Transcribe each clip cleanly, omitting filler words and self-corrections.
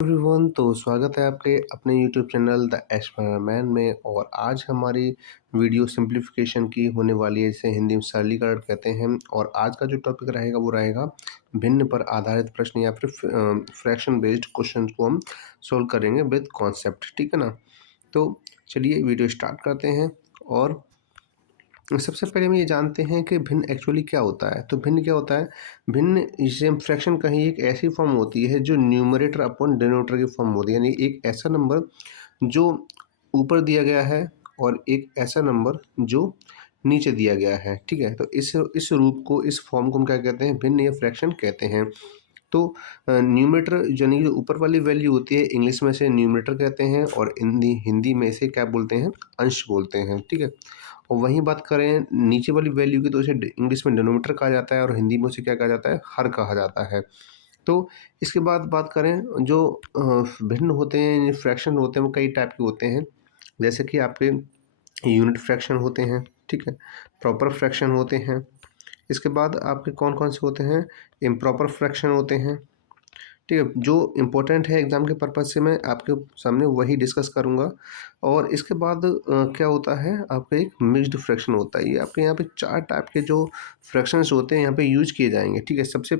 Everyone, तो स्वागत है आपके अपने यूट्यूब चैनल द एक्सपेरिमेंट में। और आज हमारी वीडियो सिंप्लीफिकेशन की होने वाली है, इसे हिंदी में सरलीकरण कहते हैं। और आज का जो टॉपिक रहेगा वो रहेगा भिन्न पर आधारित प्रश्न या फिर फ्रैक्शन बेस्ड क्वेश्चन को हम सोल्व करेंगे विद कॉन्सेप्ट। ठीक है ना। तो चलिए वीडियो स्टार्ट करते हैं। और सबसे पहले हम ये जानते हैं कि भिन्न एक्चुअली क्या होता है। तो भिन्न क्या होता है? भिन्न जिसे हम फ्रैक्शन कहें, एक ऐसी फॉर्म होती है जो न्यूमरेटर अपॉन डिनोमिनेटर की फॉर्म होती है, यानी एक ऐसा नंबर जो ऊपर दिया गया है और एक ऐसा नंबर जो नीचे दिया गया है। ठीक है, तो इस रूप को, इस फॉर्म को हम क्या कहते हैं? भिन्न या फ्रैक्शन कहते हैं। तो न्यूमरेटर यानी कि जो ऊपर वाली वैल्यू होती है, इंग्लिश में इसे न्यूमरेटर कहते हैं और हिंदी हिंदी में इसे क्या बोलते हैं? अंश बोलते हैं। ठीक है। और वहीं बात करें नीचे वाली वैल्यू की, तो इसे इंग्लिश में डिनोमिनेटर कहा जाता है और हिंदी में उसे क्या कहा जाता है? हर कहा जाता है। तो इसके बाद बात करें जो भिन्न होते हैं, फ्रैक्शन होते हैं, वो कई टाइप के होते हैं। जैसे कि आपके यूनिट फ्रैक्शन होते हैं, ठीक है, प्रॉपर फ्रैक्शन होते हैं। इसके बाद आपके कौन कौन से होते हैं? इम्प्रॉपर फ्रैक्शन होते हैं। ठीक है, जो इम्पोर्टेंट है एग्ज़ाम के पर्पज़ से मैं आपके सामने वही डिस्कस करूँगा। और इसके बाद क्या होता है, आपका एक मिक्स्ड फ्रैक्शन होता है। ये आपके यहाँ पे 4 टाइप के जो फ्रैक्शंस होते हैं यहाँ पे यूज़ किए जाएंगे। ठीक है, सबसे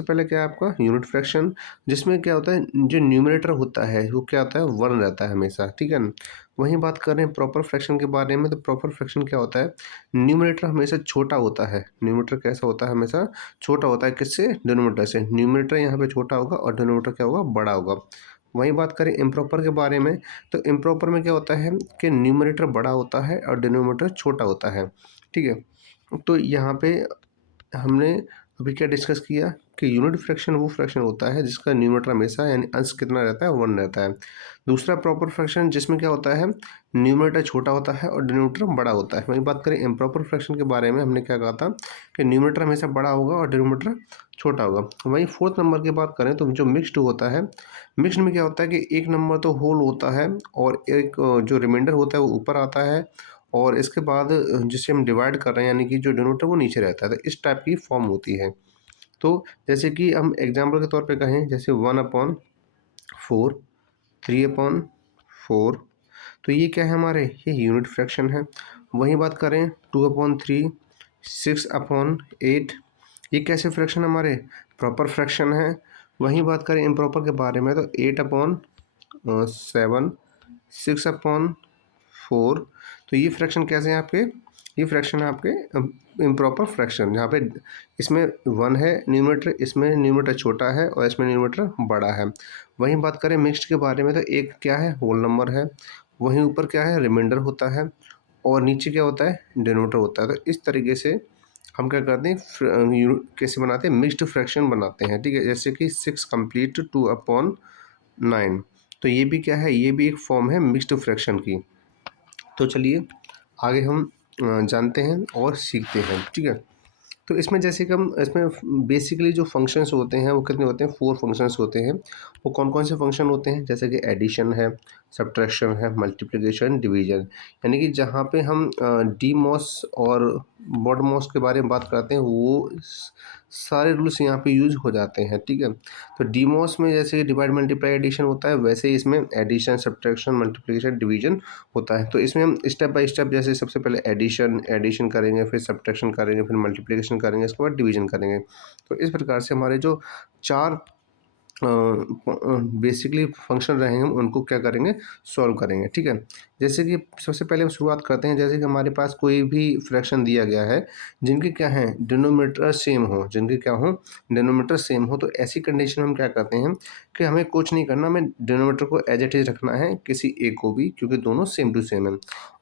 पहले क्या है आपका यूनिट फ्रैक्शन, जिसमें क्या होता है, जो न्यूमरेटर होता है वो क्या होता है? 1 रहता है हमेशा। ठीक है ना। वहीं बात करें प्रॉपर फ्रैक्शन के बारे में, तो प्रॉपर फ्रैक्शन क्या होता है? न्यूमरेटर हमेशा छोटा होता है। न्यूमरेटर कैसा होता है? हमेशा छोटा होता है। किससे? डिनोमिनेटर से। न्यूमरेटर यहाँ पे छोटा होगा और डिनोमिनेटर क्या होगा? बड़ा होगा। वहीं बात करें इम्प्रॉपर के बारे में, तो इम्प्रॉपर में क्या होता है कि न्यूमरेटर बड़ा होता है और डिनोमिनेटर छोटा होता है। ठीक है, तो यहाँ पे हमने अभी क्या डिस्कस किया कि यूनिट फ्रैक्शन वो फ्रैक्शन होता है जिसका न्यूमरेटर हमेशा यानी अंश कितना रहता है? 1 रहता है। दूसरा प्रॉपर फ्रैक्शन, जिसमें क्या होता है, न्यूमरेटर छोटा होता है और डिनोमिनेटर बड़ा होता है। वहीं बात करें इम्प्रॉपर फ्रैक्शन के बारे में, हमने क्या कहा था कि न्यूमरेटर हमेशा बड़ा होगा और डिनोमिनेटर छोटा होगा। वहीं फोर्थ नंबर की बात करें तो जो मिक्स्ड होता है, मिक्स्ड में क्या होता है कि एक नंबर तो होल होता है और एक जो रिमाइंडर होता है वो ऊपर आता है, और इसके बाद जिसे हम डिवाइड कर रहे हैं यानी कि जो डिनोमिनेटर वो नीचे रहता है। तो इस टाइप की फॉर्म होती है। तो जैसे कि हम एग्जाम्पल के तौर पे कहें, जैसे 1/4, 3/4, तो ये क्या है हमारे? ये यूनिट फ्रैक्शन है। वहीं बात करें 2/3, 6/8, ये कैसे फ्रैक्शन हमारे? प्रॉपर फ्रैक्शन है। वहीं बात करें इम्प्रॉपर के बारे में, तो 8/7, 6/4, तो ये फ्रैक्शन कैसे हैं आपके? ये फ्रैक्शन है आपके इम्प्रॉपर फ्रैक्शन, जहाँ पे इसमें 1 है न्यूमरेटर, इसमें न्यूमरेटर छोटा है और इसमें न्यूमरेटर बड़ा है। वहीं बात करें मिक्स्ड के बारे में, तो एक क्या है? होल नंबर है। वहीं ऊपर क्या है? रिमाइंडर होता है और नीचे क्या होता है? डिनोमिनेटर होता है। तो इस तरीके से हम क्या करते हैं, कैसे बनाते हैं? मिक्स्ड फ्रैक्शन बनाते हैं। ठीक है, जैसे कि 6 कंप्लीट 2/9, तो ये भी क्या है? ये भी एक फॉर्म है मिक्स्ड फ्रैक्शन की। तो चलिए आगे हम जानते हैं और सीखते हैं। ठीक है, तो इसमें जैसे कि हम इसमें बेसिकली जो फंक्शंस होते हैं वो कितने होते हैं? 4 फंक्शंस होते हैं। वो कौन कौन से फंक्शन होते हैं? जैसे कि एडिशन है, सब्ट्रैक्शन है, मल्टीप्लिकेशन, डिवीजन। यानी कि जहाँ पे हम डी मॉस और बॉड मॉस के बारे में बात करते हैं, वो सारे रूल्स यहाँ पे यूज हो जाते हैं। ठीक है, तो डी मॉस में जैसे डिवाइड मल्टीप्लाई एडिशन होता है, वैसे ही इसमें एडिशन, सब्ट्रैक्शन, मल्टीप्लिकेशन, डिवीजन होता है। तो इसमें हम स्टेप बाय स्टेप, जैसे सबसे पहले एडिशन करेंगे, फिर सब्ट्रैक्शन करेंगे, फिर मल्टीप्लिकेशन करेंगे, इसके बाद डिवीजन करेंगे। तो इस प्रकार से हमारे जो 4 बेसिकली फंक्शन रहेंगे, हम उनको क्या करेंगे? सॉल्व करेंगे। ठीक है, जैसे कि सबसे पहले हम शुरुआत करते हैं, जैसे कि हमारे पास कोई भी फ्रैक्शन दिया गया है जिनके क्या है? डिनोमिनेटर सेम हो, जिनके क्या हो? डिनोमिनेटर सेम हो। तो ऐसी कंडीशन में हम क्या करते हैं कि हमें कुछ नहीं करना, हमें डिनोमिनेटर को एज इट इज रखना है, किसी एक को भी, क्योंकि दोनों सेम टू सेम है।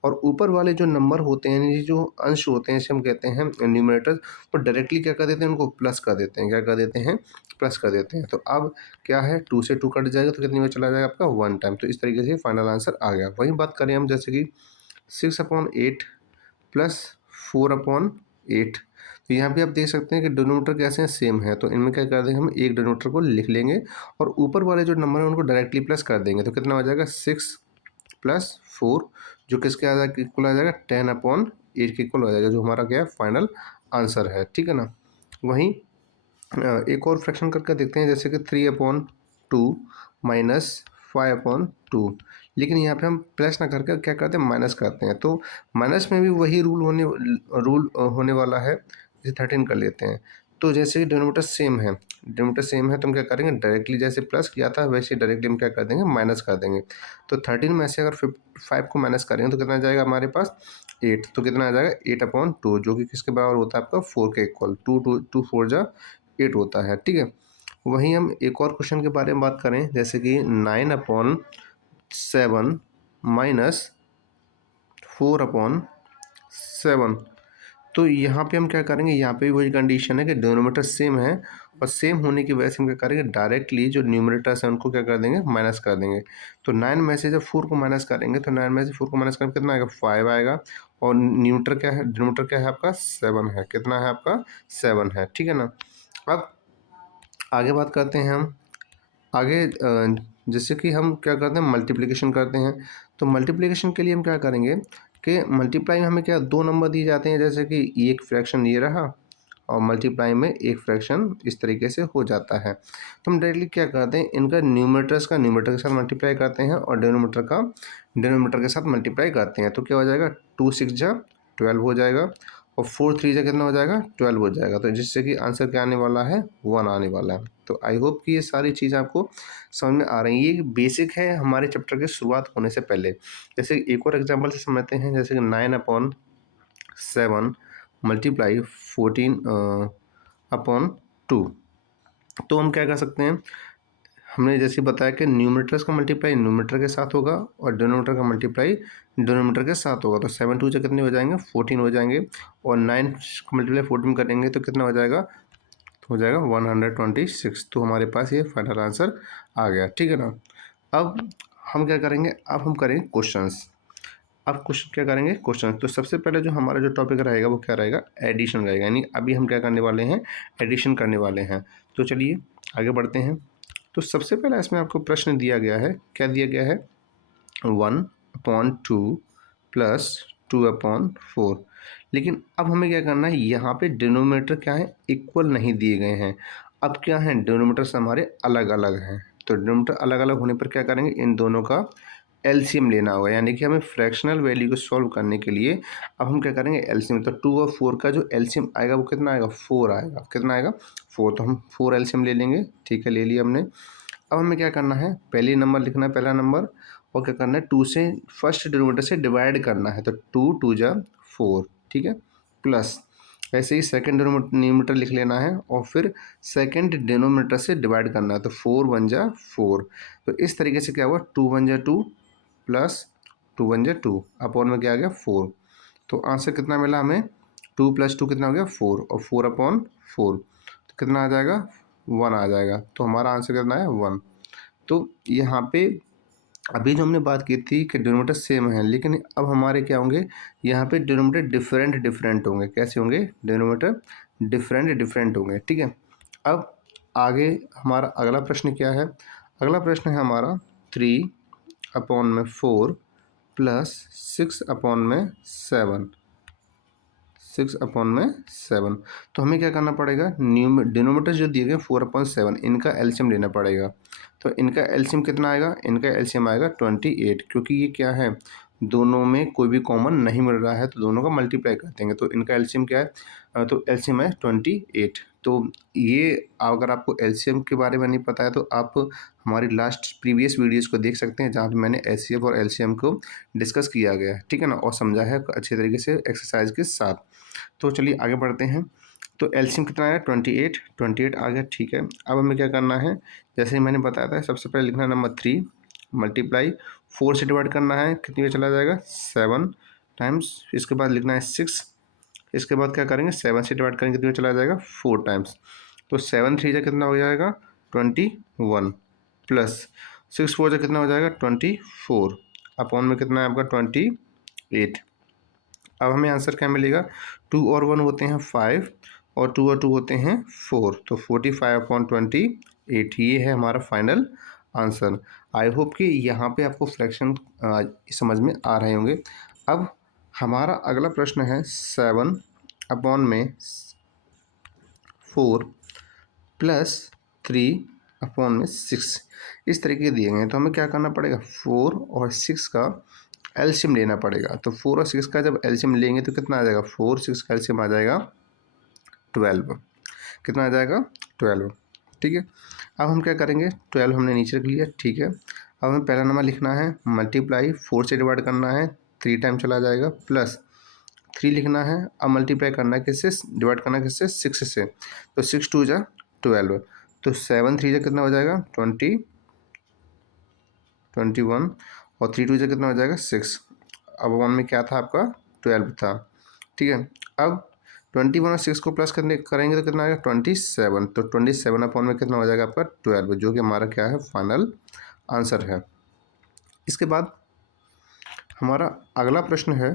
और ऊपर वाले जो नंबर होते हैं, यानी जो अंश होते हैं, इसे हम कहते हैं न्यूमरेटर, तो डायरेक्टली क्या कर देते हैं? उनको प्लस कर देते हैं। क्या कर देते हैं? प्लस कर देते हैं। तो अब क्या है? 2 से 2 कट जाएगा तो कितनी में चला जाएगा आपका? 1 टाइम। तो इस तरीके से फाइनल आंसर आ गया। वहीं बात करें हम, जैसे कि 6/8 प्लस 4/8, तो यहाँ भी आप देख सकते हैं कि डिनोमिनेटर कैसे हैं? सेम है। तो इनमें क्या कर देंगे, हम एक डिनोमिनेटर को लिख लेंगे और ऊपर वाले जो नंबर है उनको डायरेक्टली प्लस कर देंगे। तो कितना हो जाएगा? 6 + 4, जो किसके आ जाएगा? इक्वल आ जाएगा 10/8 के इक्वल हो जाएगा, जो हमारा क्या है? फाइनल आंसर है। ठीक है ना। वहीं एक और फ्रैक्शन करके देखते हैं, जैसे कि 3/2 माइनस 5/2, लेकिन यहाँ पे हम प्लस ना करके क्या करते हैं, माइनस करते हैं। तो माइनस में भी वही रूल होने वाला है, जैसे 13 कर लेते हैं। तो जैसे कि डिनोमिनेटर सेम है तो हम क्या करेंगे, डायरेक्टली जैसे प्लस किया था वैसे डायरेक्टली हम क्या कर देंगे, माइनस कर देंगे। तो 13 में से अगर 5 को माइनस करेंगे तो कितना आ जाएगा हमारे पास, 8। तो कितना आ जाएगा, 8/2, जो कि किसके बराबर होता है आपका, 4 के इक्वल। 2 4 जा 8 होता है, ठीक है। वहीं हम एक और क्वेश्चन के बारे में बात करें, जैसे कि 9/7 माइनस 4/7। तो यहाँ पे हम क्या करेंगे, यहाँ पे भी वही कंडीशन है कि डिनोमिनेटर सेम है, और सेम होने की वजह से हम क्या करेंगे, डायरेक्टली जो न्यूमरेटर्स हैं उनको क्या कर देंगे, माइनस कर देंगे। तो 9 में से जब 4 को माइनस करेंगे तो 9 में से 4 को माइनस करेंगे कितना आएगा, 5 आएगा। और न्यूमरेटर क्या है, डिनोमिनेटर क्या है आपका, 7 है। कितना है आपका, 7 है, ठीक है ना। अब आगे बात करते हैं हम। आगे जैसे कि हम क्या करते हैं, मल्टीप्लिकेशन करते हैं। तो मल्टीप्लिकेशन के लिए हम क्या करेंगे कि मल्टीप्लाई में हमें क्या, 2 नंबर दिए जाते हैं, जैसे कि एक फ्रैक्शन ये रहा, और मल्टीप्लाई में एक फ्रैक्शन इस तरीके से हो जाता है। तो हम डायरेक्टली क्या करते हैं, इनका न्यूमरेटर्स का न्यूमरेटर के साथ मल्टीप्लाई करते हैं, और डिनोमिनेटर का डिनोमिनेटर के साथ मल्टीप्लाई करते हैं। तो क्या हो जाएगा, 2 6 जा 12 हो जाएगा, और 4 3 जा कितना हो जाएगा, 12 हो जाएगा। तो जिससे कि आंसर क्या आने वाला है, 1 आने वाला है। तो आई होप कि ये सारी चीज़ आपको समझ में आ रही है। ये बेसिक है हमारे चैप्टर की शुरुआत होने से पहले। जैसे एक और एग्जांपल से समझते हैं, जैसे कि 9/7 मल्टीप्लाई 14/2। तो हम क्या कर सकते हैं, हमने जैसे बताया कि न्यूमरेटर्स का मल्टीप्लाई न्यूमरेटर के साथ होगा, और डिनोमिनेटर का मल्टीप्लाई डिनोमिनेटर के साथ होगा। तो 7 2 से कितने हो जाएंगे, 14 हो जाएंगे, और 9 का मल्टीप्लाई 14 करेंगे तो कितना हो जाएगा, हो जाएगा 126। तो हमारे पास ये फाइनल आंसर आ गया, ठीक है ना। अब हम क्या करेंगे, अब हम करेंगे क्वेश्चंस। अब क्वेश्चन क्या करेंगे, क्वेश्चन। तो सबसे पहले जो हमारा जो टॉपिक रहेगा वो क्या रहेगा, एडिशन रहेगा। यानी अभी हम क्या करने वाले हैं, एडिशन करने वाले हैं। तो चलिए आगे बढ़ते हैं। तो सबसे पहला इसमें आपको प्रश्न दिया गया है, क्या दिया गया है, 1/2 प्लस 2/4। लेकिन अब हमें क्या करना है, यहाँ पे डिनोमिनेटर क्या है, इक्वल नहीं दिए गए हैं। अब क्या है, डिनोमिनेटर्स हमारे अलग अलग हैं। तो डिनोमिनेटर अलग अलग होने पर क्या करेंगे, इन दोनों का एलसीएम लेना होगा। यानी कि हमें फ्रैक्शनल वैल्यू को सॉल्व करने के लिए अब हम क्या करेंगे, एलसीएम। तो 2 और 4 का जो एलसीएम आएगा वो कितना आएगा, 4 आएगा। कितना आएगा, 4। तो हम 4 एलसीएम ले लेंगे, ठीक है, ले लिया हमने। अब हमें क्या करना है, पहले नंबर लिखना है, पहला नंबर, और क्या करना है, 2 से फर्स्ट डिनोमिनेटर से डिवाइड करना है। तो 2 2 जा 4, ठीक है, प्लस ऐसे ही सेकंड डिनोमिनेटर लिख लेना है, और फिर सेकंड डिनोमिनेटर से डिवाइड करना है। तो 4 1 जा 4। तो इस तरीके से क्या हुआ, 2 1 जा 2 प्लस 2 1 जा 2, अपॉन में क्या आ गया, 4। तो आंसर कितना मिला हमें, 2 + 2 कितना हो गया, 4, और 4/4। तो कितना आ जाएगा, 1 आ जाएगा। तो हमारा आंसर कितना है, 1। तो यहाँ पे अभी जो हमने बात की थी कि डिनोमिनेटर सेम है, लेकिन अब हमारे क्या होंगे, यहाँ पे डिनोमिनेटर डिफरेंट डिफरेंट होंगे। कैसे होंगे, डिनोमिनेटर डिफरेंट डिफरेंट होंगे, ठीक है। अब आगे हमारा अगला प्रश्न क्या है, अगला प्रश्न है हमारा 3/4 प्लस 6/7। 6/7। तो हमें क्या करना पड़ेगा, डिनोमिनेटर जो दिए गए 4/7, इनका एलसीएम लेना पड़ेगा। तो इनका एलसीएम कितना आएगा, इनका एलसीएम आएगा 28, क्योंकि ये क्या है, दोनों में कोई भी कॉमन नहीं मिल रहा है, तो दोनों का मल्टीप्लाई कर देंगे। तो इनका एलसीएम क्या है, तो एलसीएम है 28। तो ये अगर आपको एलसीएम के बारे में नहीं पता है तो आप हमारी लास्ट प्रीवियस वीडियोस को देख सकते हैं, जहाँ पे मैंने एचसीएफ और एलसीएम को डिस्कस किया गया है, ठीक है ना, और समझा है अच्छे तरीके से एक्सरसाइज के साथ। तो चलिए आगे बढ़ते हैं। तो एलसीएम कितना आया, 28 आ गया, ठीक है। अब हमें क्या करना है, जैसे ही मैंने बताया था, सबसे पहले लिखना है नंबर 3 मल्टीप्लाई 4 से डिवाइड करना है, कितनी में चला जाएगा, 7 टाइम्स। इसके बाद लिखना है 6। इसके बाद क्या करेंगे, 7 से डिवाइड करेंगे, कितनी में चला जाएगा, 4 टाइम्स। तो 7 3 जा कितना हो जाएगा, 21, प्लस 6 4 जा कितना हो जाएगा, 24, अपॉन में कितना है आपका, 28। अब हमें आंसर क्या मिलेगा, 2 और 1 होते हैं 5, और 2 और 2 होते हैं 4। तो 45/28, ये है हमारा फाइनल आंसर। आई होप कि यहाँ पे आपको फ्रैक्शन समझ में आ रहे होंगे। अब हमारा अगला प्रश्न है 7/4 प्लस 3/6 इस तरीके के दिए गए हैं। तो हमें क्या करना पड़ेगा, 4 और 6 का एलसीएम लेना पड़ेगा। तो 4 और 6 का जब एलसीएम लेंगे तो कितना आ जाएगा, 4 6 का एलसीएम आ जाएगा 12। कितना आ जाएगा, 12। ठीक है, अब हम क्या करेंगे, 12 हमने नीचे रख लिया। ठीक है, अब हमें पहला नंबर लिखना है, मल्टीप्लाई 4 से डिवाइड करना है, 3 टाइम चला जाएगा, प्लस 3 लिखना है। अब मल्टीप्लाई करना है किससे, डिवाइड करना है किससे, 6 से। तो 6 2 जा 12, तो 7 3 जा कितना हो जाएगा, 21, और 3 2 जा कितना हो जाएगा, 6। अब 1 में क्या था आपका, 12 था। ठीक है, अब 21 और 6 को प्लस करने करेंगे तो कितना आएगा, 27। तो 27 अपॉन में कितना हो जाएगा आपका, 12, जो कि हमारा क्या है, फाइनल आंसर है। इसके बाद हमारा अगला प्रश्न है,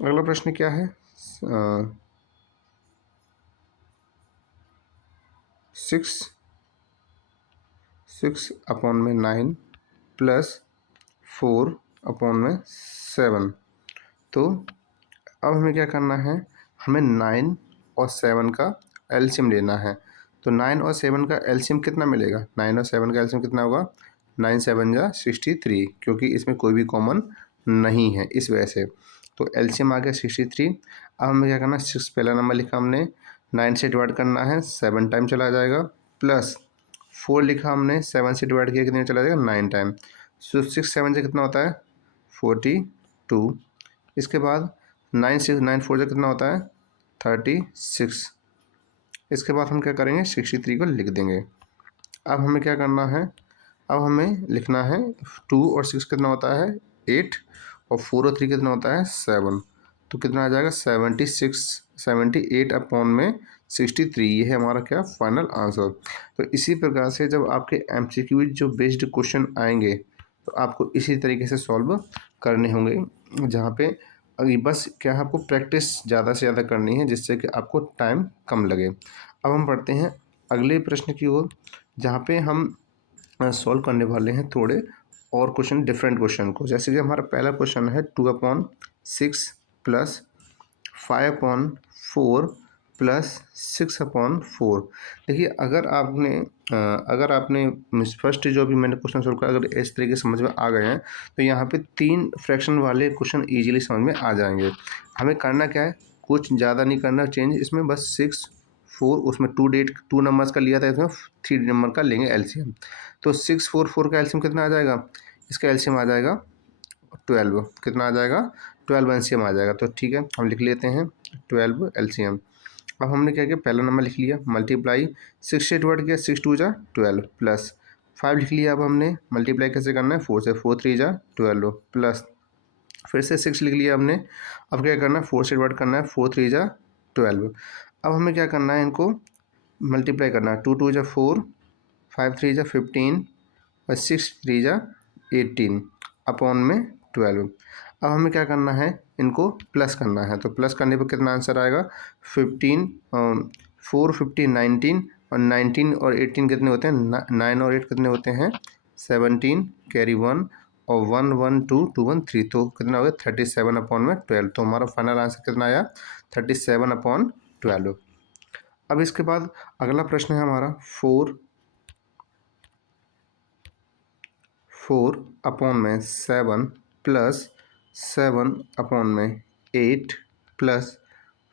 अगला प्रश्न क्या है, 6/9 प्लस 4/7। तो अब हमें क्या करना है, हमें 9 और 7 का एलसीएम लेना है। तो 9 और 7 का एलसीएम कितना मिलेगा, 9 और 7 का एलसीएम कितना होगा, 9 7 जा 63, क्योंकि इसमें कोई भी कॉमन नहीं है इस वजह से। तो एलसीएम आ गया 63। अब हमें क्या करना है, 6 पहला नंबर लिखा हमने, 9 से डिवाइड करना है, 7 टाइम चला जाएगा, प्लस 4 लिखा हमने, 7 से डिवाइड किया कितने चला जाएगा, 9 टाइम। सो 6 7 से कितना होता है, 42। इसके बाद 9 4 से कितना होता है, 36। इसके बाद हम क्या करेंगे, 63 को लिख देंगे। अब हमें क्या करना है, अब हमें लिखना है 2 और 6 कितना होता है, 8, और 4 और 3 कितना होता है, 7। तो कितना आ जाएगा, 78/63, ये है हमारा क्या, फाइनल आंसर। तो इसी प्रकार से जब आपके एमसीक्यू जो बेस्ड क्वेश्चन आएंगे तो आपको इसी तरीके से सॉल्व करने होंगे, जहाँ पे अभी बस क्या है, आपको प्रैक्टिस ज़्यादा से ज़्यादा करनी है, जिससे कि आपको टाइम कम लगे। अब हम पढ़ते हैं अगले प्रश्न की ओर, जहाँ पे हम सॉल्व करने वाले हैं थोड़े और क्वेश्चन, डिफरेंट क्वेश्चन को। जैसे कि हमारा पहला क्वेश्चन है 2/6 प्लस 5/4 प्लस 6/4। देखिए, अगर आपने फर्स्ट जो भी मैंने क्वेश्चन सॉल्व किया, अगर इस तरीके समझ में आ गए हैं तो यहाँ पे 3 फ्रैक्शन वाले क्वेश्चन इजीली समझ में आ जाएंगे। हमें करना क्या है, कुछ ज़्यादा नहीं करना चेंज इसमें, बस 6 4, उसमें 2 नंबर्स का लिया था, इसमें 3 नंबर का लेंगे एलसीएम। तो 6 4 4 का एलसीएम कितना आ जाएगा, इसका एलसीएम आ जाएगा 12। कितना आ जाएगा, 12 एलसीएम आ जाएगा। तो ठीक है, हम लिख लेते हैं 12 एलसीएम। अब हमने क्या किया, पहला नंबर लिख लिया, मल्टीप्लाई 6 से डिवाइड किया, 6 2 जा 12, प्लस 5 लिख लिया। अब हमने मल्टीप्लाई कैसे करना है, 4 से, 4 3 जा 12, प्लस फिर से 6 लिख लिया हमने। अब क्या करना है, 4 से डिवाइड करना है, 4 3 जा 12। अब हमें क्या करना है, इनको मल्टीप्लाई करना है, 2 2 जा 4, 5 3 जा 15, और 6 3 जा 18 अपॉन में 12। अब हमें क्या करना है, इनको प्लस करना है। तो प्लस करने पर कितना आंसर आएगा, 15 4 15 19, और 19 और 18 कितने होते हैं, 9 और 8 कितने होते हैं, 17, कैरी 1, और 1 1 2 2 1 3, तो कितना हो गया, 37/12। तो हमारा फाइनल आंसर कितना आया, 37/12। अब इसके बाद अगला प्रश्न है हमारा 4/7 प्लस 7/8 प्लस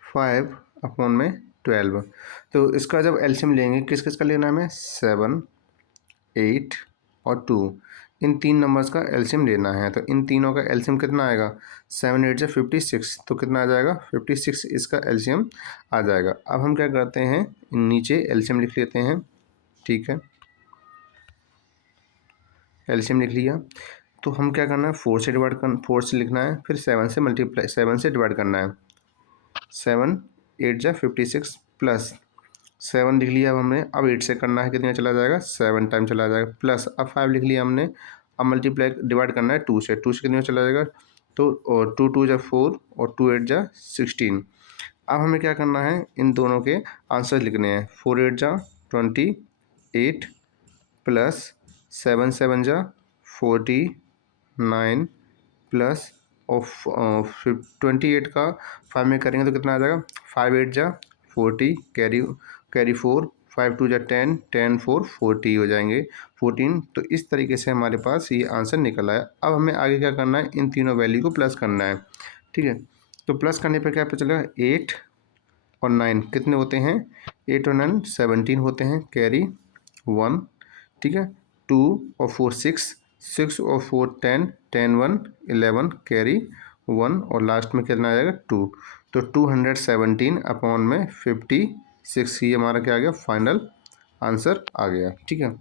5/12। तो इसका जब एलसीएम लेंगे, किस किस का लेना है हमें, 7 8 और 2, इन 3 नंबर्स का एलसीएम लेना है। तो इन तीनों का एलसीएम कितना आएगा, 7 8 से 56, तो कितना आ जाएगा, 56 इसका एलसीएम आ जाएगा। अब हम क्या करते हैं, नीचे एलसीएम लिख लेते हैं। ठीक है, एलसीएम लिख लिया। तो हम क्या करना है, 4 से लिखना है, फिर 7 से डिवाइड करना है, 7 8 जा 56, प्लस 7 लिख लिया अब हमने। अब 8 से करना है, कितना चला जाएगा, 7 टाइम चला जाएगा, प्लस अब 5 लिख लिया हमने। अब मल्टीप्लाई डिवाइड करना है 2 से, 2 से कितना चला जाएगा, तो और 2 2 जा 4, और 2 8 जा 16। अब हमें क्या करना है, इन दोनों के आंसर लिखने हैं, 4 8 जा 28, प्लस 7 7 जा 49, प्लस और 28 का 5 में करेंगे तो कितना आ जाएगा, 5 8 जा 40, कैरी 4, 5 टू जा 10, 10 4 40 हो जाएंगे 14। तो इस तरीके से हमारे पास ये आंसर निकल आया। अब हमें आगे क्या करना है, इन तीनों वैल्यू को प्लस करना है। ठीक है, तो प्लस करने पर क्या पता चलेगा, 8 और 9 कितने होते हैं, 8 और 9 17 होते हैं, कैरी 1। ठीक है, 2 और 4 6, 6 और 4 10, 10 1 11, कैरी 1 और लास्ट में कितना आ जाएगा 2। तो 217 अपॉन में 56, ये हमारा क्या आ गया, फाइनल आंसर आ गया। ठीक है,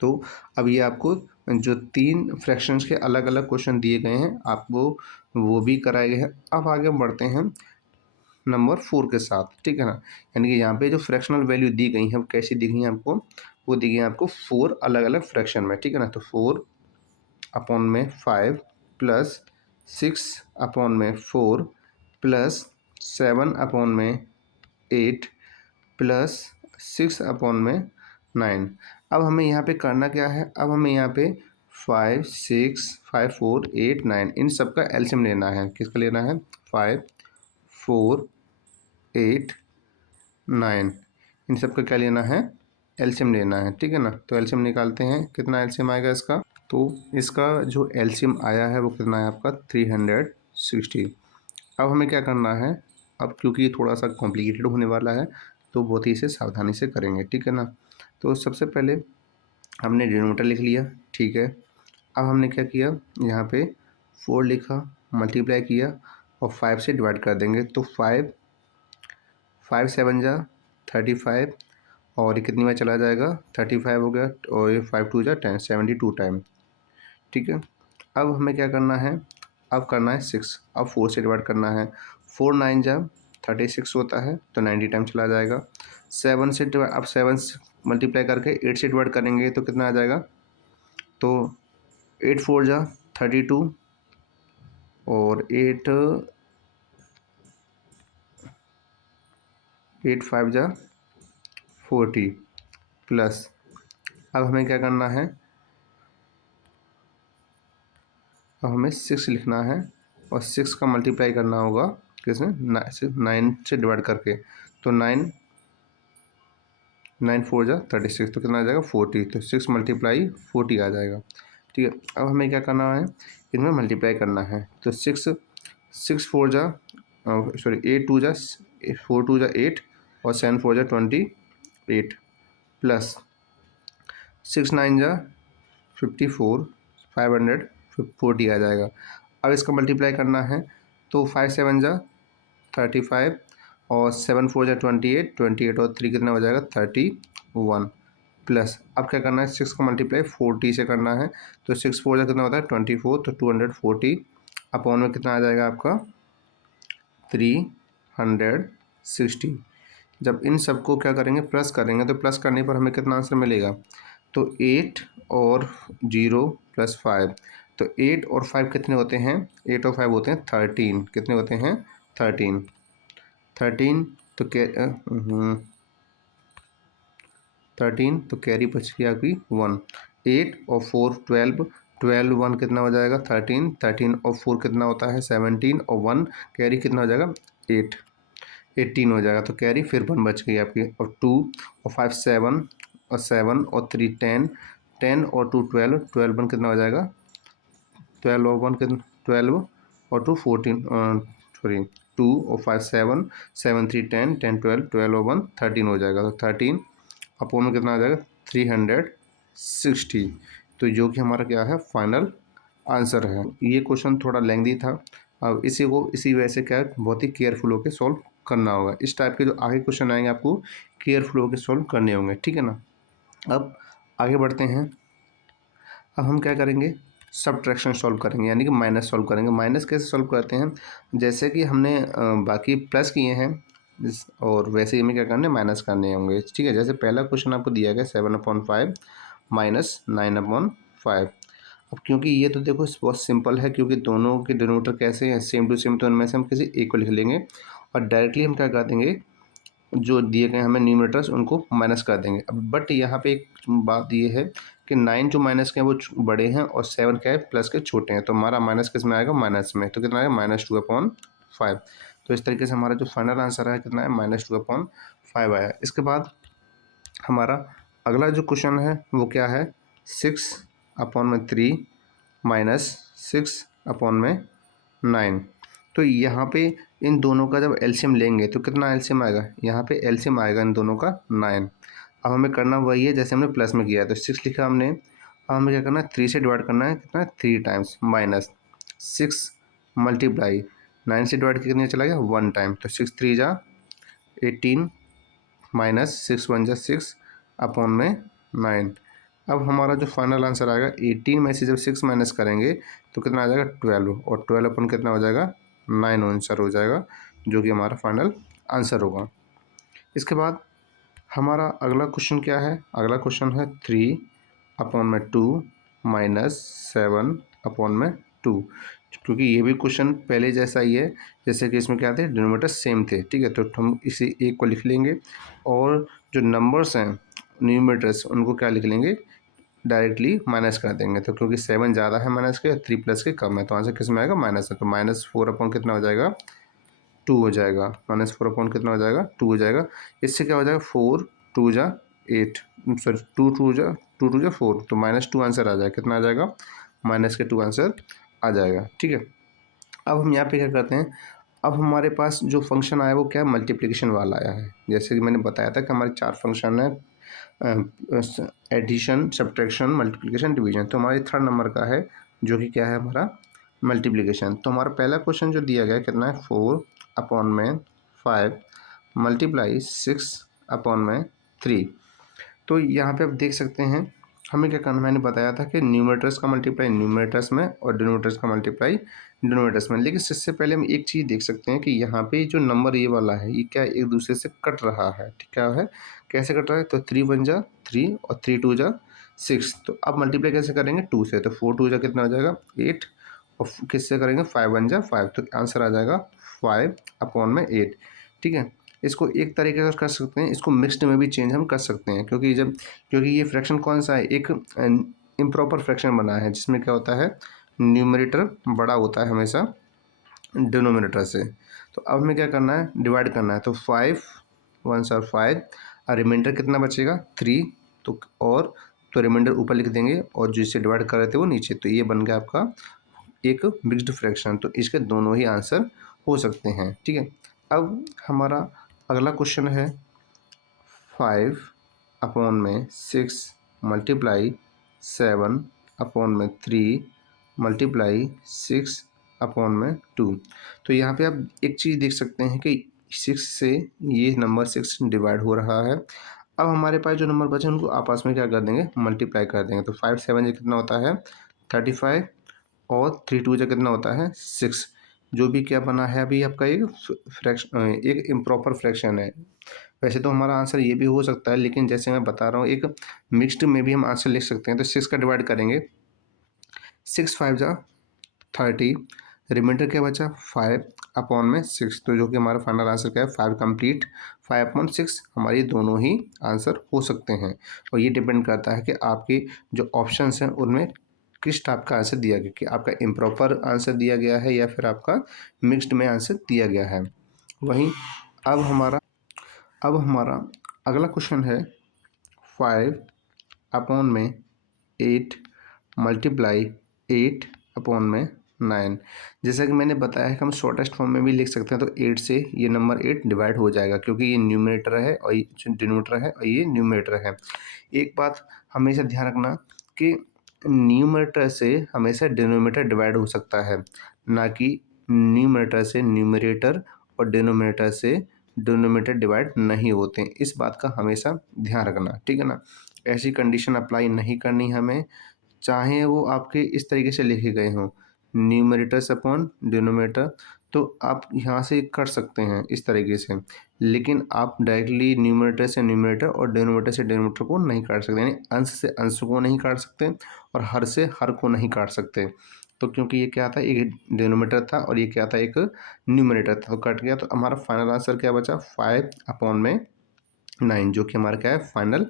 तो अब ये आपको जो 3 फ्रैक्शंस के अलग अलग क्वेश्चन दिए गए हैं आपको वो भी कराए गए हैं। अब आगे बढ़ते हैं नंबर 4 के साथ। ठीक है ना, यानी कि यहाँ पे जो फ्रैक्शनल वैल्यू दी गई हैं वो कैसी दी गई हैं आपको, वो दी गई हैं आपको 4 अलग अलग फ्रैक्शन में। ठीक है ना, तो 4 अपॉन में 5 प्लस 6 अपॉन में 4 प्लस 7 अपॉन में 8 प्लस 6 अपॉन में 9। अब हमें यहाँ पे करना क्या है, अब हमें यहाँ पे 5 6 5 4 8 9 इन सब का एलसीएम लेना है। किसका लेना है, 5 4 8 9 इन सब का क्या लेना है, एलसीएम लेना है। ठीक है ना, तो एलसीएम निकालते हैं, कितना एलसीएम आएगा इसका, तो इसका जो एलसीएम आया है वो कितना है आपका 360। अब हमें क्या करना है, अब क्योंकि ये थोड़ा सा कॉम्प्लिकेटेड होने वाला है तो बहुत ही इसे सावधानी से करेंगे। ठीक है ना, तो सबसे पहले हमने डिनोमिनेटर लिख लिया। ठीक है, अब हमने क्या किया, यहाँ पे 4 लिखा, मल्टीप्लाई किया और 5 से डिवाइड कर देंगे। तो 5 5 7 जा 35 और ये कितनी बार चला जाएगा, 35 हो गया, और ये 5 2 जा 10, 72 टाइम। ठीक है, अब हमें क्या करना है, अब करना है 6, अब 4 से डिवाइड करना है। 4 9 जा 36 होता है, तो 90 टाइम चला जाएगा। 7 से डिवाइड, अब 7 मल्टीप्लाई करके 8 से डिवाइड करेंगे तो कितना आ जाएगा, तो 8 4 जा 32 और 8 5 जा 40 प्लस, अब हमें क्या करना है, अब हमें 6 लिखना है और 6 का मल्टीप्लाई करना होगा किसमें, 9 से डिवाइड करके। तो 9 9 4 जा 36, तो कितना आ जाएगा 40, तो 6 मल्टीप्लाई 40 आ जाएगा। ठीक है, अब हमें क्या करना है, इनमें मल्टीप्लाई करना है। तो 6 4 जा सॉरी 8 2 जा 4 2 जा 8 और 7 4 जा 28 प्लस 6 9 जा 54 540 आ जाएगा। अब इसका मल्टीप्लाई करना है, तो 5 7 जा 35 और 7 4 जा 28, 28 और 3 कितना हो जाएगा 31 प्लस, अब क्या करना है, 6 का मल्टीप्लाई 40 से करना है। तो 6 4 जा कितना होता है 24, तो 240 अपॉन में कितना आ जाएगा आपका 360। जब इन सबको क्या करेंगे, प्लस करेंगे, तो प्लस करने पर हमें कितना आंसर मिलेगा, तो 8 और 0 प्लस 5, तो 8 और 5 कितने होते हैं, 8 और 5 होते हैं 13, कितने होते हैं 13 13, तो 13, तो कैरी बच गया आपकी 1। 8 और 4 12, 12 1 कितना हो जाएगा 13, 13 और 4 कितना होता है 17 और 1 कैरी कितना हो जाएगा 8, 18 हो जाएगा। तो कैरी फिर 1 बच गई आपकी, और 2 और 5 7 और 7 और 3 10, 10 और 2 12, 12 1 कितना हो जाएगा 12 और 1 कितना 12 और 2 14 सॉरी 2 और 5 7 7 3 10 10 12 12 और 1 13 हो जाएगा। तो 13 अपोन में कितना आ जाएगा 360, तो जो कि हमारा क्या है फाइनल आंसर है। ये क्वेश्चन थोड़ा लेंदी था, अब इसी को इसी वजह से क्या है बहुत ही केयरफुल होकर सॉल्व करना होगा। इस टाइप के जो आगे क्वेश्चन आएंगे आपको केयरफुल होकर सॉल्व करने होंगे। ठीक है ना, अब आगे बढ़ते हैं। अब हम क्या करेंगे, सब्ट्रैक्शन सॉल्व करेंगे, यानी कि माइनस सॉल्व करेंगे। माइनस कैसे सॉल्व करते हैं, जैसे कि हमने बाकी प्लस किए हैं और वैसे ही हमें क्या करने माइनस करने होंगे। ठीक है, जैसे पहला क्वेश्चन आपको दिया गया 7/5 माइनस 9/5। अब क्योंकि ये तो देखो बहुत सिंपल है, क्योंकि दोनों के डिनोमिनेटर कैसे हैं सेम टू सेम, तो उनमें से हम किसी एक को लिख लेंगे और डायरेक्टली हम क्या कर देंगे, जो दिए गए हमें न्यूमरेटर्स उनको माइनस कर देंगे। अब बट यहाँ पे एक बात ये है कि 9 जो माइनस के हैं वो बड़े हैं और 7 क्या है प्लस के छोटे हैं, तो हमारा माइनस किस में आएगा माइनस में, तो कितना आएगा -2/5। तो इस तरीके से हमारा जो फाइनल आंसर है कितना है -2/5 आया। इसके बाद हमारा अगला जो क्वेश्चन है वो क्या है, 6/3 माइनस 6/9। तो यहाँ पे इन दोनों का जब एलसीएम लेंगे तो कितना एलसीएम आएगा, यहाँ पे एलसीएम आएगा इन दोनों का 9। अब हमें करना वही है जैसे हमने प्लस में किया है, तो 6 लिखा हमने। अब हमें क्या करना है, 3 से डिवाइड करना है, कितना 3 टाइम्स, माइनस 6 मल्टीप्लाई 9 से डिवाइड कितने चला गया 1 टाइम, तो 6 3 जा 18 माइनस 6 1 जा 6 अपॉन में 9। अब हमारा जो फाइनल आंसर आएगा 18 में से जब 6 माइनस करेंगे तो कितना आ जाएगा 12, और 12 अपन कितना हो जाएगा 9 आंसर हो जाएगा, जो कि हमारा फाइनल आंसर होगा। इसके बाद हमारा अगला क्वेश्चन क्या है, अगला क्वेश्चन है 3/2 माइनस 7/2, क्योंकि ये भी क्वेश्चन पहले जैसा ही है, जैसे कि इसमें क्या थे डिनोमिनेटर सेम थे, ठीक है। तो हम इसी एक को लिख लेंगे और जो नंबर्स हैं न्यूमरेटर्स उनको क्या लिख लेंगे, डायरेक्टली माइनस कर देंगे। तो क्योंकि 7 ज़्यादा है माइनस के, 3 प्लस के कम है, तो आंसर किस में आएगा माइनस है, तो -4 कितना हो जाएगा 2 हो जाएगा, -4 कितना हो जाएगा 2 हो जाएगा। इससे क्या हो जाएगा 4 2 जा 8, सॉरी 2 2 जा 4, तो -2 आंसर आ जाएगा, कितना आ जाएगा -2 आंसर आ जाएगा, ठीक है। अब हम यहाँ पे क्या करते हैं, अब हमारे पास जो फंक्शन आया वो क्या है, मल्टीप्लिकेशन वाला आया है। जैसे कि मैंने बताया था कि हमारे 4 फंक्शन है, एडिशन, सब्ट्रैक्शन, मल्टीप्लिकेशन, डिवीजन। तो हमारे 3rd नंबर का है जो कि क्या है हमारा मल्टीप्लिकेशन। तो हमारा पहला क्वेश्चन जो दिया गया है कितना है 4/5 मल्टीप्लाई 6/3। तो यहाँ पे आप देख सकते हैं हमें क्या करना, मैंने बताया था कि न्यूमरेटर्स का मल्टीप्लाई न्यूमरेटर्स में और डिनोमिनेटर्स का मल्टीप्लाई डिनोमिनेटर्स में। लेकिन इससे पहले हम एक चीज़ देख सकते हैं कि यहाँ पे जो नंबर ये वाला है ये क्या एक दूसरे से कट रहा है, ठीक क्या है, कैसे कट रहा है, तो 3 1 जा 3 और 3 2 जा 6। तो अब मल्टीप्लाई कैसे करेंगे 2 से, तो 4 2 जा कितना हो जाएगा 8, और किससे करेंगे 5 1 जा 5, तो आंसर आ जाएगा 5/8, ठीक है। इसको एक तरीके से कर सकते हैं, इसको मिक्स्ड में भी चेंज हम कर सकते हैं, क्योंकि ये फ्रैक्शन कौन सा है, एक इम्प्रॉपर फ्रैक्शन बना है जिसमें क्या होता है न्यूमरेटर बड़ा होता है हमेशा डिनोमिनेटर से। तो अब हमें क्या करना है डिवाइड करना है, तो 5 1 और 5 और रिमाइंडर कितना बचेगा 3, तो रिमाइंडर ऊपर लिख देंगे और जिससे डिवाइड कर रहे थे वो नीचे, तो ये बन गया आपका एक मिक्स्ड फ्रैक्शन। तो इसके दोनों ही आंसर हो सकते हैं, ठीक है। अब हमारा अगला क्वेश्चन है 5/6 मल्टीप्लाई 7/3 मल्टीप्लाई 6/2। तो यहाँ पे आप एक चीज़ देख सकते हैं कि 6 से ये नंबर 6 डिवाइड हो रहा है। अब हमारे पास जो नंबर बचे उनको आपस में क्या कर देंगे मल्टीप्लाई कर देंगे, तो 5 7 ये कितना होता है 35, और 3 2 जा कितना होता है 6। जो भी क्या बना है अभी आपका एक फ्रैक्शन, एक इम्प्रॉपर फ्रैक्शन है। वैसे तो हमारा आंसर ये भी हो सकता है, लेकिन जैसे मैं बता रहा हूँ एक मिक्स्ड में भी हम आंसर लिख सकते हैं। तो 6 का डिवाइड करेंगे, 6 5 जा 30, रिमाइंडर क्या बचा 5/6, तो जो कि हमारा फाइनल आंसर क्या है 5 कंप्लीट 5/6। हमारी दोनों ही आंसर हो सकते हैं, और ये डिपेंड करता है कि आपके जो ऑप्शंस हैं उनमें किस टाइप का आंसर दिया गया, कि आपका इम्प्रॉपर आंसर दिया गया है या फिर आपका मिक्स्ड में आंसर दिया गया है। वहीं अब हमारा अगला क्वेश्चन है 5/8 मल्टीप्लाई 8/9। जैसा कि मैंने बताया है कि हम शॉर्टेस्ट फॉर्म में भी लिख सकते हैं, तो 8 से ये नंबर 8 डिवाइड हो जाएगा, क्योंकि ये न्यूमरेटर है और ये डिनोमिनेटर है और ये न्यूमरेटर है। एक बात हमेशा ध्यान रखना कि न्यूमरेटर से हमेशा डिनोमिनेटर डिवाइड हो सकता है, ना कि न्यूमरेटर से न्यूमरेटर और डिनोमिनेटर से डिनोमिनेटर डिवाइड नहीं होते। इस बात का हमेशा ध्यान रखना, ठीक है ना। ऐसी कंडीशन अप्लाई नहीं करनी हमें, चाहे वो आपके इस तरीके से लिखे गए हों न्यूमरेटर्स अपॉन डिनोमिनेटर, तो आप यहाँ से कर सकते हैं इस तरीके से, लेकिन आप डायरेक्टली न्यूमरेटर से न्यूमरेटर और डिनोमिनेटर से डिनोमिनेटर को नहीं काट सकते, यानी अंश से अंश को नहीं काट सकते और हर से हर को नहीं काट सकते। तो क्योंकि ये क्या था एक डिनोमिनेटर था और ये क्या था एक न्यूमरेटर था, तो कट गया। तो हमारा फाइनल आंसर क्या बचा 5/9, जो कि हमारा क्या है फाइनल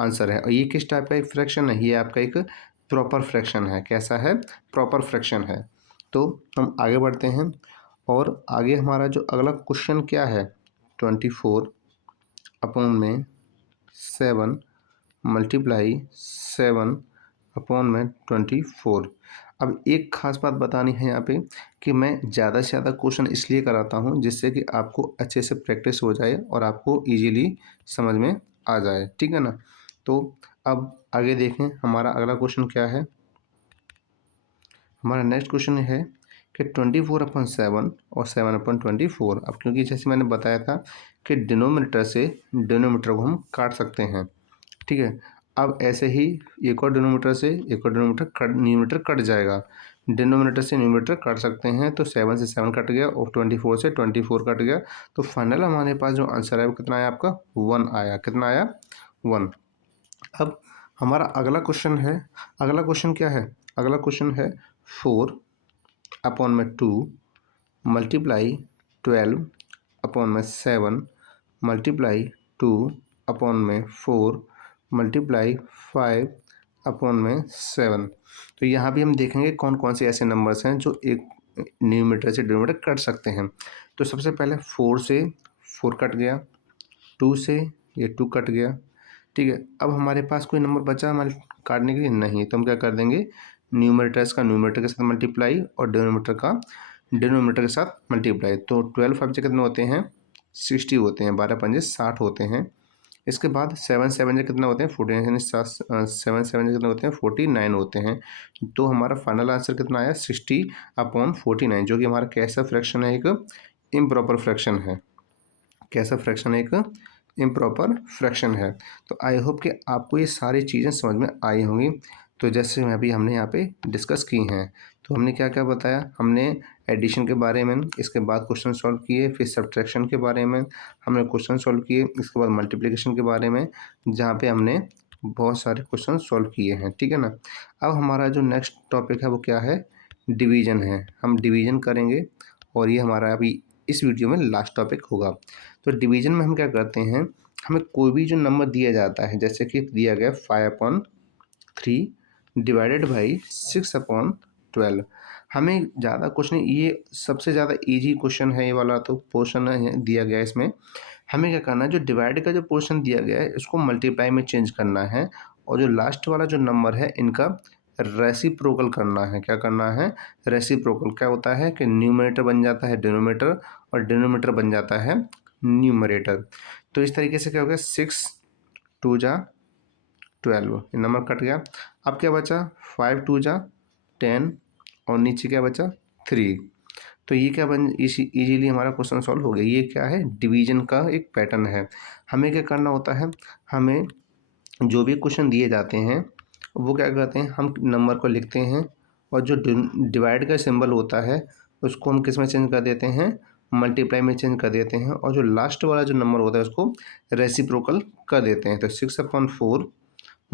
आंसर है। और ये किस टाइप का एक फ्रैक्शन है, ये आपका एक प्रॉपर फ्रैक्शन है। कैसा है प्रॉपर फ्रैक्शन है। तो हम आगे बढ़ते हैं, और आगे हमारा जो अगला क्वेश्चन क्या है 24/6 7 मल्टीप्लाई 7 अपॉन में 24। अब एक ख़ास बात बतानी है यहाँ पे कि मैं ज़्यादा से ज़्यादा क्वेश्चन इसलिए कराता हूँ जिससे कि आपको अच्छे से प्रैक्टिस हो जाए और आपको इजीली समझ में आ जाए, ठीक है ना। तो अब आगे देखें हमारा अगला क्वेश्चन क्या है। हमारा नेक्स्ट क्वेश्चन है कि 24/7 और 7/24। अब क्योंकि जैसे मैंने बताया था कि डिनोमिनेटर से डिनोमिनेटर को हम काट सकते हैं, ठीक है। अब ऐसे ही एक और डिनोमिनेटर से एक और न्यूमिनेटर कट जाएगा। डिनोमिनेटर से न्यूमिनेटर काट सकते हैं, तो 7 से 7 कट गया और 24 से 24 कट गया। तो फाइनल हमारे पास जो आंसर है वो कितना आया आपका, 1 आया। कितना आया, 1। अब हमारा अगला क्वेश्चन है, अगला क्वेश्चन क्या है, अगला क्वेश्चन है 4/2 मल्टीप्लाई 12/7 मल्टीप्लाई 2/4 मल्टीप्लाई 5/7। तो यहाँ भी हम देखेंगे कौन कौन से ऐसे नंबर्स हैं जो एक न्यूमरेटर से डिनोमिनेटर कट सकते हैं। तो सबसे पहले 4 से 4 कट गया, 2 से ये 2 कट गया, ठीक है। अब हमारे पास कोई नंबर बचा हमारे काटने के लिए, नहीं। तो हम क्या कर देंगे, न्यूमरेटर्स का न्यूमरेटर के साथ मल्टीप्लाई और डिनोमिनेटर का डिनोमिनेटर के साथ मल्टीप्लाई। तो 12 5 कितने होते हैं, 60 होते हैं। 12 पंजे 60 होते हैं। इसके बाद 7 7 से कितना होते हैं, 49, यानी 7 7 कितने होते हैं, 49 होते हैं। तो हमारा फाइनल आंसर कितना आया, 60/49, जो कि हमारा कैसा फ्रैक्शन है, एक इम्प्रॉपर फ्रैक्शन है। कैसा फ्रैक्शन है, एक इम्प्रॉपर फ्रैक्शन है। तो आई होप कि आपको ये सारी चीज़ें समझ में आई होंगी। तो जैसे मैं अभी हमने यहाँ पे डिस्कस की हैं, तो हमने क्या क्या बताया, हमने एडिशन के बारे में, इसके बाद क्वेश्चन सॉल्व किए, फिर सब्ट्रैक्शन के बारे में हमने क्वेश्चन सॉल्व किए, इसके बाद मल्टीप्लिकेशन के बारे में जहाँ पे हमने बहुत सारे क्वेश्चन सॉल्व किए हैं, ठीक है ना। अब हमारा जो नेक्स्ट टॉपिक है वो क्या है, डिवीज़न है। हम डिवीज़न करेंगे और ये हमारा अभी इस वीडियो में लास्ट टॉपिक होगा। तो डिवीज़न में हम क्या करते हैं, हमें कोई भी जो नंबर दिया जाता है, जैसे कि दिया गया 5/3 डिवाइडेड बाई 6/12। हमें ज़्यादा क्वेश्चन, ये सबसे ज़्यादा इजी क्वेश्चन है, ये वाला तो पोर्शन है दिया गया है। इसमें हमें क्या करना है, जो डिवाइड का जो पोर्शन दिया गया है इसको मल्टीप्लाई में चेंज करना है, और जो लास्ट वाला जो नंबर है इनका रेसिप्रोकल करना है। क्या करना है, रेसिप्रोकल। क्या होता है कि न्यूमरेटर बन जाता है डिनोमिनेटर और डिनोमिनेटर बन जाता है न्यूमरेटर। तो इस तरीके से क्या हो गया, 6 2 जा 12, ये नंबर कट गया। अब क्या बचा, 5 2 जा 10 और नीचे क्या बचा, 3। तो ये क्या बन इजीली हमारा क्वेश्चन सॉल्व हो गया। ये क्या है, डिवीजन का एक पैटर्न है। हमें क्या करना होता है, हमें जो भी क्वेश्चन दिए जाते हैं वो क्या करते हैं, हम नंबर को लिखते हैं और जो डिवाइड का सिंबल होता है उसको हम किस में चेंज कर देते हैं, मल्टीप्लाई में चेंज कर देते हैं, और जो लास्ट वाला जो नंबर होता है उसको रेसिप्रोकल कर देते हैं। तो 6/4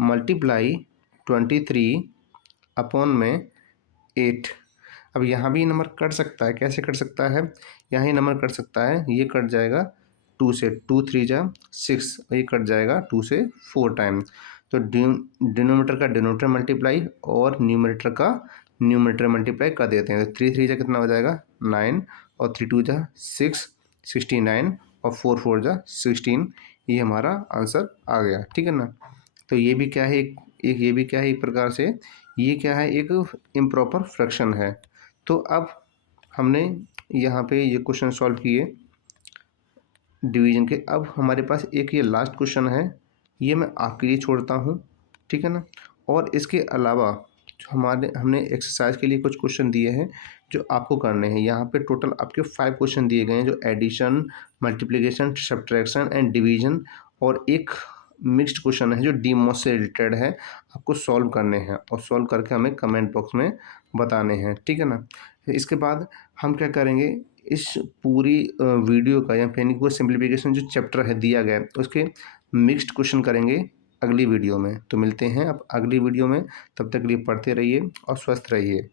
मल्टीप्लाई 23/8। अब यहाँ भी नंबर कट सकता है, कैसे कट सकता है, यहाँ ही नंबर कट सकता है, ये कट जाएगा 2 से, 2 3 जा 6, ये कट जाएगा 2 से 4 टाइम। तो डिनोमीटर का डिनोमीटर मल्टीप्लाई और न्यूमरेटर का न्यूमरेटर मल्टीप्लाई कर देते हैं। तो 3 3 जा कितना हो जाएगा, 9, और 3 2 जा 6, 69, और 4 4 जा 16। ये हमारा आंसर आ गया, ठीक है ना। तो ये भी क्या है, एक ये भी क्या है, एक प्रकार से ये क्या है, एक इम्प्रॉपर फ्रैक्शन है। तो अब हमने यहाँ पे ये क्वेश्चन सॉल्व किए डिवीजन के। अब हमारे पास एक ये लास्ट क्वेश्चन है, ये मैं आपके लिए छोड़ता हूँ, ठीक है ना। और इसके अलावा जो हमने एक्सरसाइज के लिए कुछ क्वेश्चन दिए हैं जो आपको करने हैं। यहाँ पे टोटल आपके 5 क्वेश्चन दिए गए हैं, जो addition, multiplication, subtraction and division, और एक मिक्स्ड क्वेश्चन है जो डीमोस से रिलेटेड है। आपको सॉल्व करने हैं और सॉल्व करके हमें कमेंट बॉक्स में बताने हैं, ठीक है ना। इसके बाद हम क्या करेंगे, इस पूरी वीडियो का या फिर वो सिंप्लीफिकेशन जो चैप्टर है दिया गया है उसके मिक्स्ड क्वेश्चन करेंगे अगली वीडियो में। तो मिलते हैं अब अगली वीडियो में, तब तक के लिए पढ़ते रहिए और स्वस्थ रहिए।